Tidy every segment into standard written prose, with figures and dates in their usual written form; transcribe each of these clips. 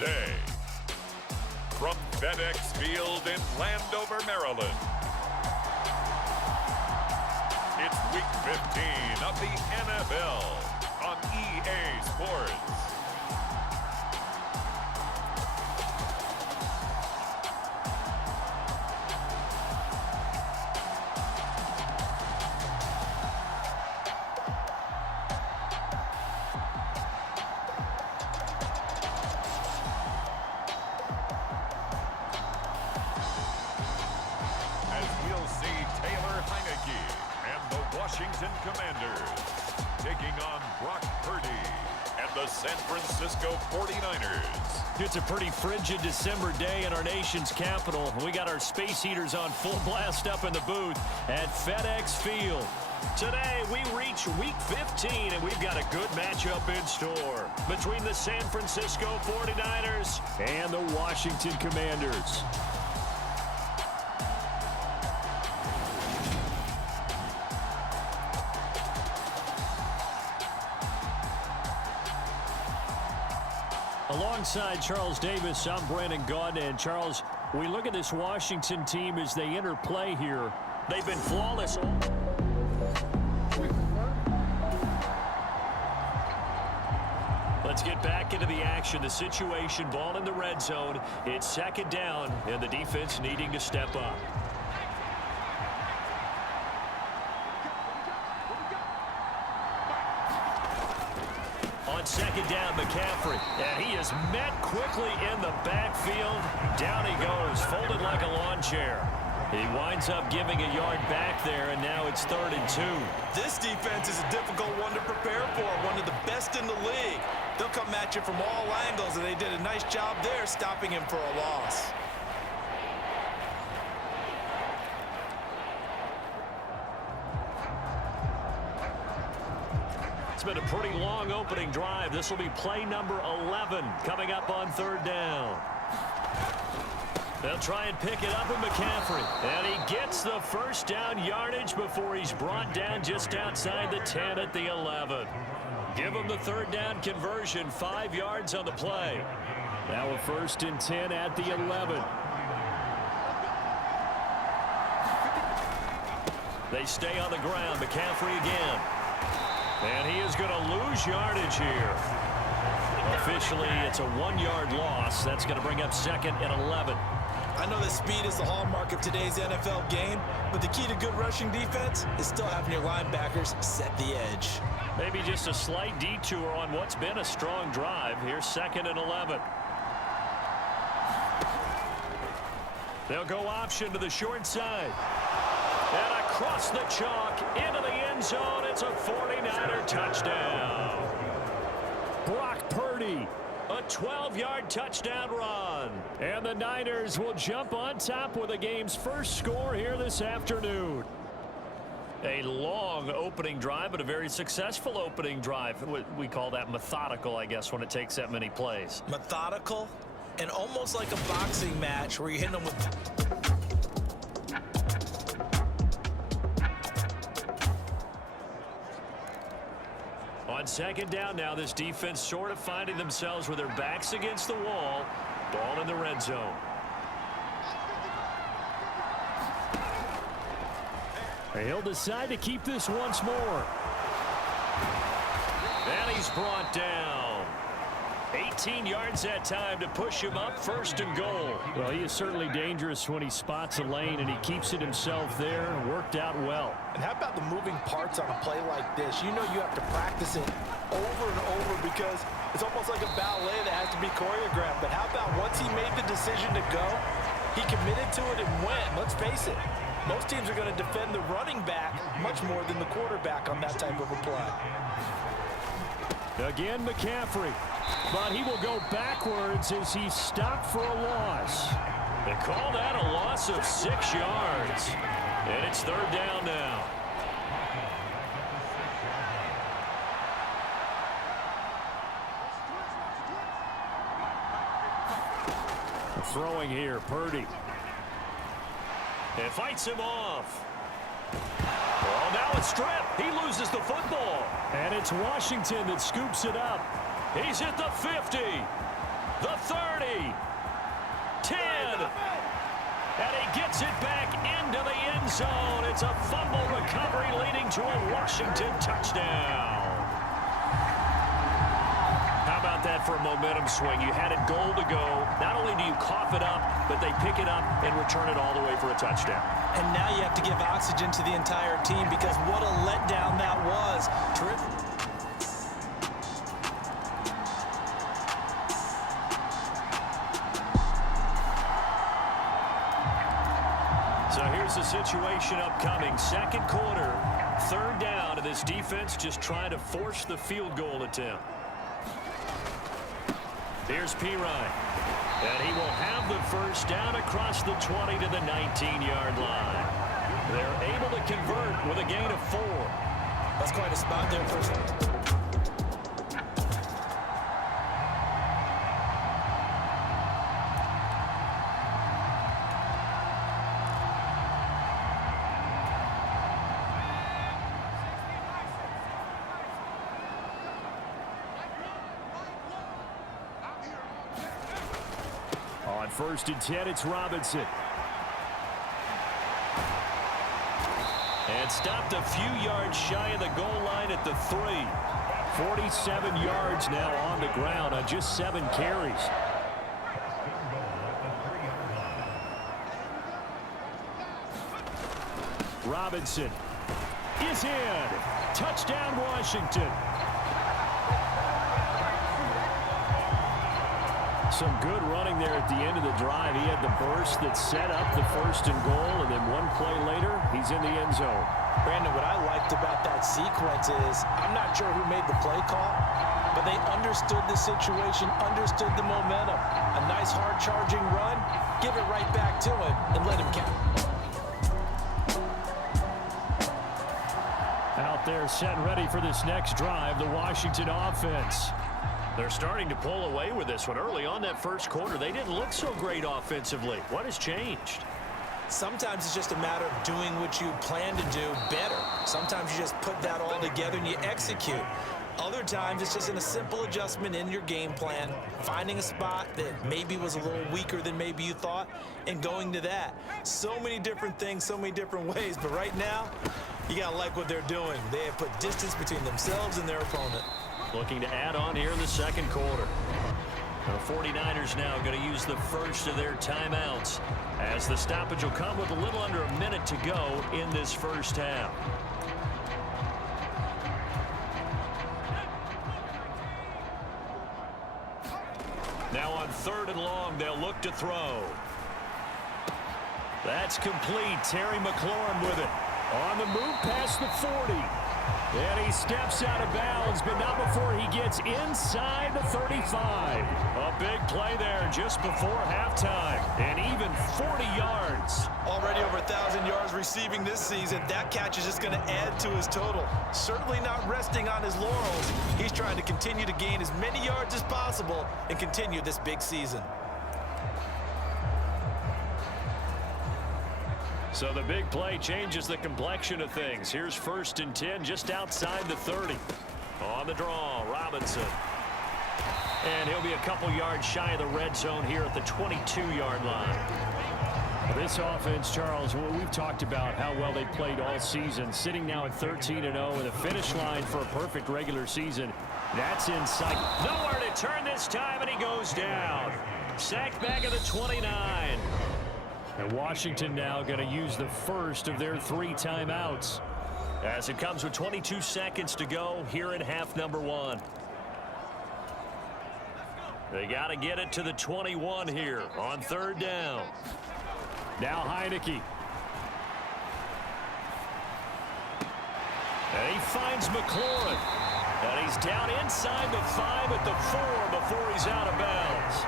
today. From FedEx Field in Landover, Maryland, it's Week 15 of the NFL on EA Sports. Washington Commanders taking on Brock Purdy and the San Francisco 49ers. It's a pretty frigid December day in our nation's capital. We got our space heaters on full blast up in the booth at FedEx Field. Today, we reach Week 15, and we've got a good matchup in store between the San Francisco 49ers and the Washington Commanders. Alongside Charles Davis, I'm Brandon Gaudin. And Charles, we look at this Washington team as they enter play here. They've been flawless. Let's get back into the action. The situation, ball in the red zone. It's second down, and the defense needing to step up. On second down, McCaffrey, and he is met quickly in the backfield. Down he goes, folded like a lawn chair. He winds up giving a yard back there, and now it's 3rd and 2. This defense is a difficult one to prepare for, one of the best in the league. They'll come at you from all angles, and they did a nice job there stopping him for a loss. It's been a pretty long opening drive. This will be play number 11 coming up on 3rd down. They'll try and pick it up with McCaffrey. And he gets the first down yardage before he's brought down just outside the 10 at the 11. Give him the 3rd down conversion, 5 yards on the play. Now a 1st and 10 at the 11. They stay on the ground. McCaffrey again. And he is going to lose yardage here. Officially, it's a 1-yard loss. That's going to bring up 2nd and 11. I know that speed is the hallmark of today's NFL game, but the key to good rushing defense is still having your linebackers set the edge. Maybe just a slight detour on what's been a strong drive. Here's 2nd and 11. They'll go option to the short side. And across the chalk into the end zone. It's a 49er touchdown. Brock Purdy, a 12-yard touchdown run. And the Niners will jump on top with the game's first score here this afternoon. A long opening drive, but a very successful opening drive. We call that methodical, I guess, when it takes that many plays. Methodical and almost like a boxing match where you hit them with... On second down now, this defense sort of finding themselves with their backs against the wall. Ball in the red zone. He'll decide to keep this once more. And he's brought down. 18 yards that time to push him up, 1st and goal. Well, he is certainly dangerous when he spots a lane, and he keeps it himself there. Worked out well. And how about the moving parts on a play like this? You know you have to practice it over and over because it's almost like a ballet that has to be choreographed. But how about once he made the decision to go, he committed to it and went. Let's face it, most teams are going to defend the running back much more than the quarterback on that type of a play. Again, McCaffrey. But he will go backwards as he's stopped for a loss. They call that a loss of 6 yards. And it's 3rd down now. Throwing here, Purdy. And fights him off. Oh, now a strip. He loses the football. And it's Washington that scoops it up. He's at the 50. The 30. 10. And he gets it back into the end zone. It's a fumble recovery leading to a Washington touchdown. How about that for a momentum swing? You had a goal to go. Not only do you cough it up, but they pick it up and return it all the way for a touchdown. And now you have to give oxygen to the entire team because what a letdown that was. Terrific. So here's the situation upcoming. Second quarter, third down, and this defense just trying to force the field goal attempt. Here's Pirine. And he will have the first down across the 20 to the 19-yard line. They're able to convert with a gain of 4. That's quite a spot there for... On 1st and 10, it's Robinson. And stopped a few yards shy of the goal line at the 3. 47 yards now on the ground on just 7 carries. Robinson is in. Touchdown, Washington. Some good running there at the end of the drive. He had the burst that set up the 1st and goal, and then one play later, he's in the end zone. Brandon, what I liked about that sequence is I'm not sure who made the play call, but they understood the situation, understood the momentum. A nice hard-charging run, give it right back to him, and let him count. Out there set and ready for this next drive, the Washington offense. They're starting to pull away with this one. Early on that first quarter, they didn't look so great offensively. What has changed? Sometimes it's just a matter of doing what you plan to do better. Sometimes you just put that all together and you execute. Other times it's just in a simple adjustment in your game plan, finding a spot that maybe was a little weaker than maybe you thought, and going to that. So many different things, so many different ways, but right now, you gotta like what they're doing. They have put distance between themselves and their opponent. Looking to add on here in the second quarter. The 49ers now going to use the first of their timeouts as the stoppage will come with a little under a minute to go in this first half. Now on 3rd and long, they'll look to throw. That's complete. Terry McLaurin with it. On the move past the 40. And he steps out of bounds, but not before he gets inside the 35. A big play there just before halftime. And even 40 yards. Already over 1,000 yards receiving this season. That catch is just going to add to his total. Certainly not resting on his laurels. He's trying to continue to gain as many yards as possible and continue this big season. So the big play changes the complexion of things. Here's 1st and 10 just outside the 30. On the draw, Robinson. And he'll be a couple yards shy of the red zone here at the 22-yard line. This offense, Charles, we've talked about how well they played all season. Sitting now at 13-0 with a finish line for a perfect regular season. That's in sight. Nowhere to turn this time, and he goes down. Sacked back at the 29. And Washington now going to use the first of their 3 timeouts as it comes with 22 seconds to go here in half number 1. They got to get it to the 21 here on 3rd down. Now Heineke. And he finds McLaurin. And he's down inside the 5 at the 4 before he's out of bounds.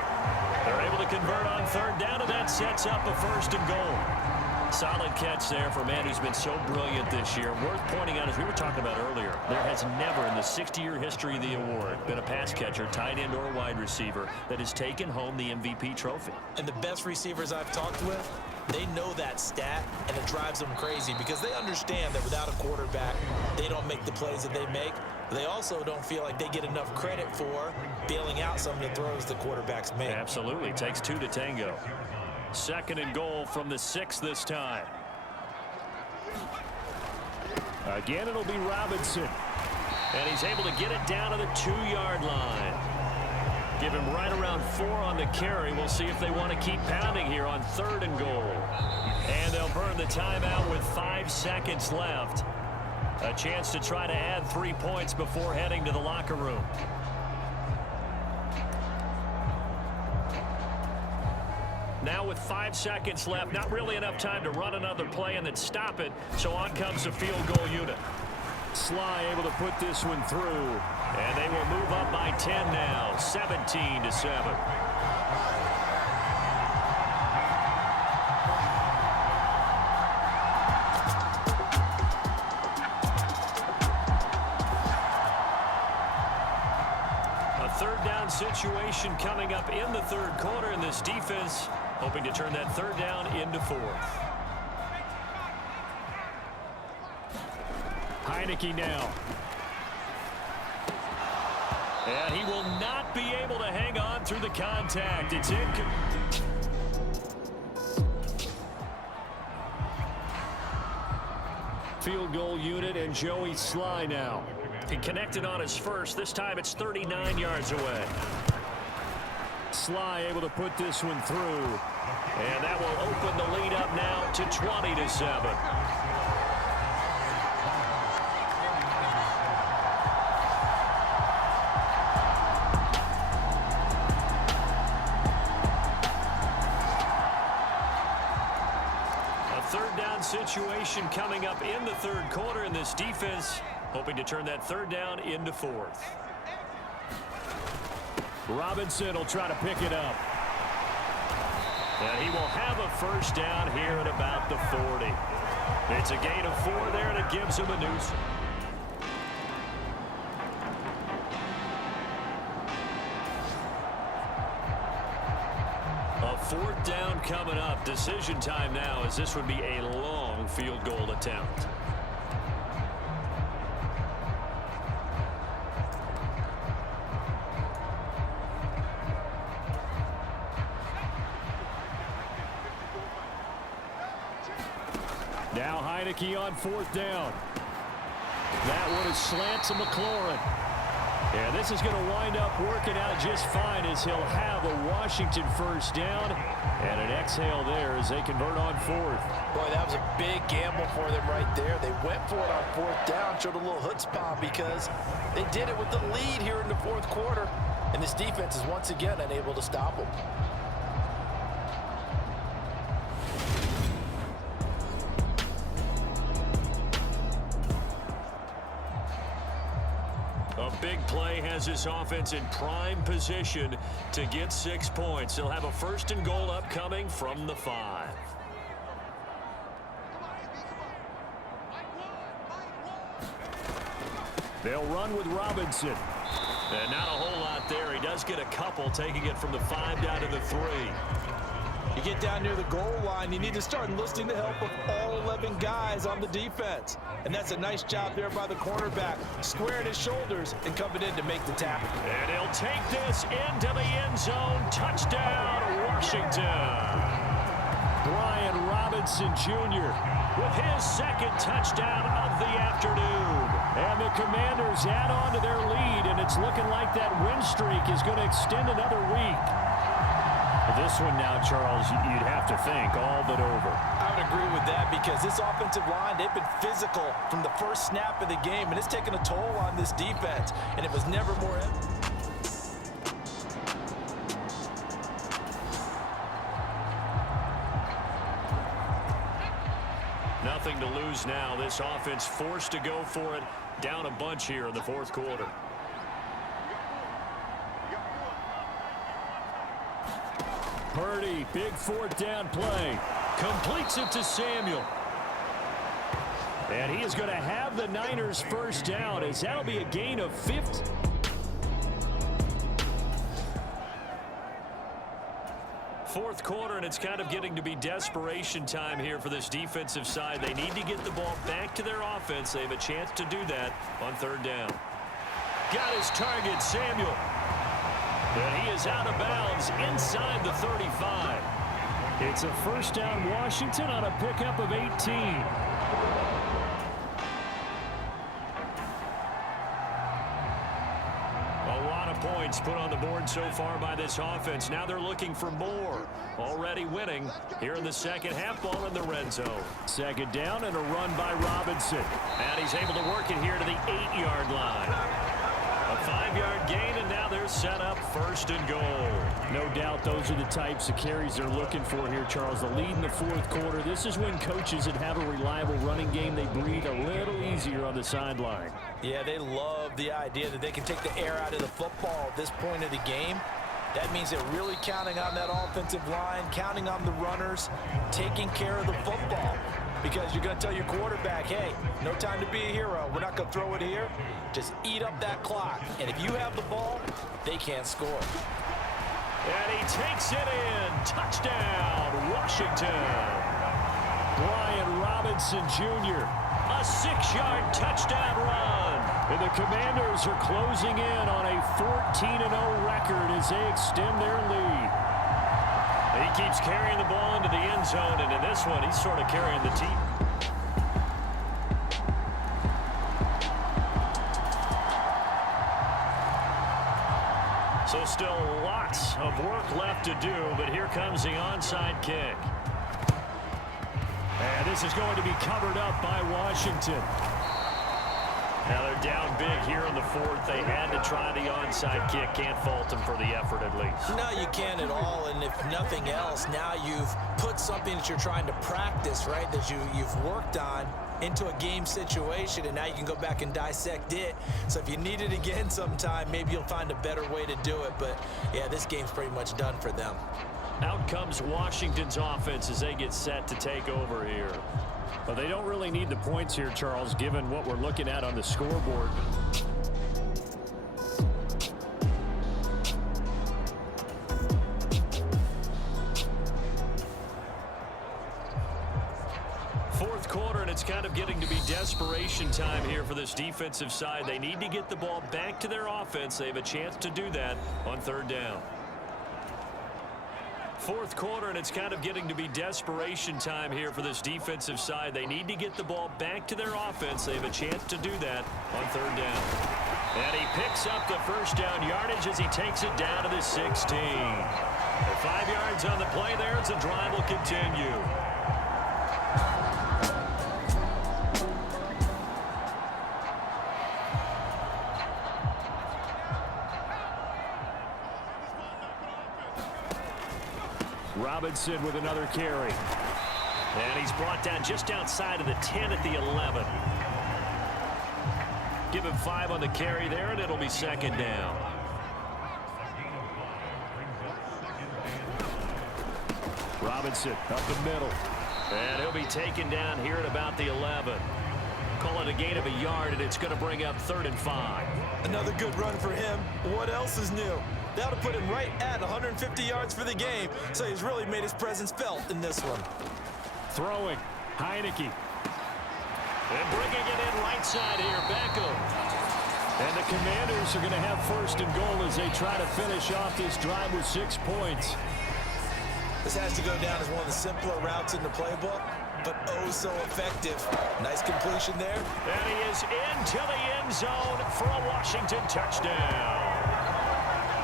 They're able to convert on 3rd down, and that sets up a 1st and goal. Solid catch there for a man who's been so brilliant this year. Worth pointing out, as we were talking about earlier, there has never in the 60-year history of the award been a pass catcher, tight end, or wide receiver that has taken home the MVP trophy. And the best receivers I've talked with, they know that stat, and it drives them crazy because they understand that without a quarterback, they don't make the plays that they make. They also don't feel like they get enough credit for bailing out some of the throws the quarterbacks make. Absolutely. Takes two to tango. 2nd and goal from the 6 this time. Again, it'll be Robinson. And he's able to get it down to the 2-yard line. Give him right around 4 on the carry. We'll see if they want to keep pounding here on 3rd and goal. And they'll burn the timeout with 5 seconds left. A chance to try to add 3 points before heading to the locker room. Now with 5 seconds left, not really enough time to run another play and then stop it. So on comes the field goal unit. Sly able to put this one through. And they will move up by 10 now, 17-7. A 3rd down situation coming up in the 3rd quarter, and this defense hoping to turn that 3rd down into 4th. Heineke now. And he will not be able to hang on through the contact. It's incomplete. Field goal unit and Joey Sly now. He connected on his first. This time it's 39 yards away. Sly able to put this one through. And that will open the lead up now to 20-7. Situation coming up in the 3rd quarter, in this defense hoping to turn that 3rd down into 4th. Robinson will try to pick it up. And he will have a 1st down here at about the 40. It's a gain of 4 there, and it gives him a nuisance. A 4th down coming up. Decision time now, as this would be a long field goal attempt. Now Heineke on 4th down. That one is slant to McLaurin. And this is going to wind up working out just fine, as he'll have a Washington 1st down and an exhale there as they convert on 4th. Boy, that was a big gamble for them right there. They went for it on 4th down, showed a little chutzpah because they did it with the lead here in the 4th quarter. And this defense is once again unable to stop them. A big play has this offense in prime position to get 6 points. They'll have a 1st and goal upcoming from the 5. They'll run with Robinson. And not a whole lot there. He does get a couple, taking it from the 5 down to the 3. You get down near the goal line, you need to start enlisting the help of all 11 guys on the defense. And that's a nice job there by the cornerback, squaring his shoulders and coming in to make the tackle. And he'll take this into the end zone. Touchdown, Washington. Brian Robinson Jr. with his 2nd touchdown of the afternoon. And the Commanders add on to their lead, and it's looking like that win streak is going to extend another week. This one now, Charles, you'd have to think all but over. I would agree with that, because this offensive line, they've been physical from the first snap of the game, and it's taken a toll on this defense, and it was never more evident. Nothing to lose now. This offense forced to go for it. Down a bunch here in the 4th quarter. Purdy, big 4th down play. Completes it to Samuel. And he is going to have the Niners 1st down, as that'll be a gain of 50. Fourth quarter, and it's kind of getting to be desperation time here for this defensive side. They need to get the ball back to their offense. They have a chance to do that on 3rd down. got his target, Samuel. And he is out of bounds inside the 35. It's a first down, Washington, on a pickup of 18. Points put on the board so far by this offense. Now they're looking for more. Already winning here in the second half. Ball in the red zone. Second down and a run by Robinson. And he's able to work it here to the 8-yard line. A 5-yard gain, and now they're set up first and goal. No doubt those are the types of carries they're looking for here, Charles. The lead in the fourth quarter. This is when coaches that have a reliable running game, they breathe a little easier on the sideline. Yeah, they love the idea that they can take the air out of the football at this point of the game. That means they're really counting on that offensive line, counting on the runners, taking care of the football. Because you're going to tell your quarterback, hey, no time to be a hero. We're not going to throw it here. Just eat up that clock. And if you have the ball, they can't score. And he takes it in. Touchdown, Washington. Brian Robinson Jr., a 6-yard touchdown run. And the Commanders are closing in on a 14-0 record as they extend their lead. He keeps carrying the ball into the end zone, and in this one, he's sort of carrying the team. So still lots of work left to do, but here comes the onside kick. And this is going to be covered up by Washington. Now they're down big here in the fourth. They had to try the onside kick. Can't fault them for the effort at least. No, you can't at all. And if nothing else, now you've put something that you're trying to practice, right, that you've worked on into a game situation, and now you can go back and dissect it. So if you need it again sometime, maybe you'll find a better way to do it. But, yeah, this game's pretty much done for them. Out comes Washington's offense as they get set to take over here. Well, they don't really need the points here, Charles, given what we're looking at on the scoreboard. Fourth quarter, and it's kind of getting to be desperation time here for this defensive side. They need to get the ball back to their offense. They have a chance to do that on third down. Fourth quarter, and it's kind of getting to be desperation time here for this defensive side. They need to get the ball back to their offense. They have a chance to do that on third down. And he picks up the first down yardage as he takes it down to the 16. 5 yards on the play there as the drive will continue. Robinson with another carry. And he's brought down just outside of the 10 at the 11. Give him 5 on the carry there, and it'll be second down. Robinson up the middle. And he'll be taken down here at about the 11. Call it a gain of a yard, and it's going to bring up 3rd and 5. Another good run for him. What else is new? That'll put him right at 150 yards for the game, so he's really made his presence felt in this one. Throwing, Heineke. And bringing it in right side here, Beckham. And the Commanders are going to have 1st and goal as they try to finish off this drive with 6 points. This has to go down as one of the simpler routes in the playbook, but oh so effective. Nice completion there. And he is into the end zone for a Washington touchdown.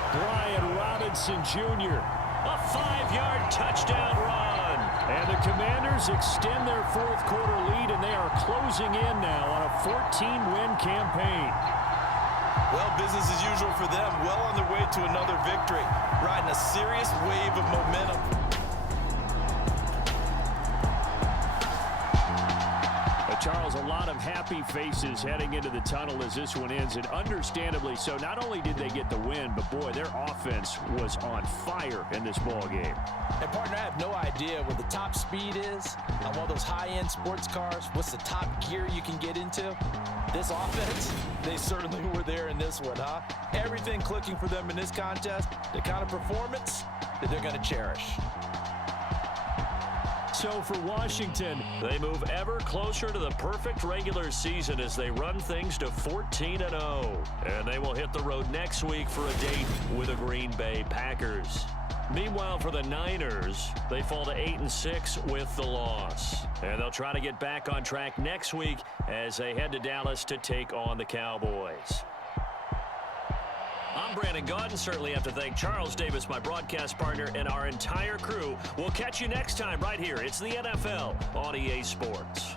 Brian Robinson Jr., a 5-yard touchdown run. And the Commanders extend their 4th quarter lead, and they are closing in now on a 14-win campaign. Well, business as usual for them. Well on their way to another victory. Riding a serious wave of momentum. Charles, a lot of happy faces heading into the tunnel as this one ends, and understandably so. Not only did they get the win, but boy, their offense was on fire in this ball game. And partner, I have no idea what the top speed is on one of those high-end sports cars. What's the top gear you can get into? This offense, they certainly were there in this one, huh? Everything clicking for them in this contest, the kind of performance that they're going to cherish. So for Washington, they move ever closer to the perfect regular season as they run things to 14-0. And they will hit the road next week for a date with the Green Bay Packers. Meanwhile, for the Niners, they fall to 8-6 with the loss. And they'll try to get back on track next week as they head to Dallas to take on the Cowboys. I'm Brandon Gaudin. Certainly have to thank Charles Davis, my broadcast partner, and our entire crew. We'll catch you next time right here. It's the NFL on EA Sports.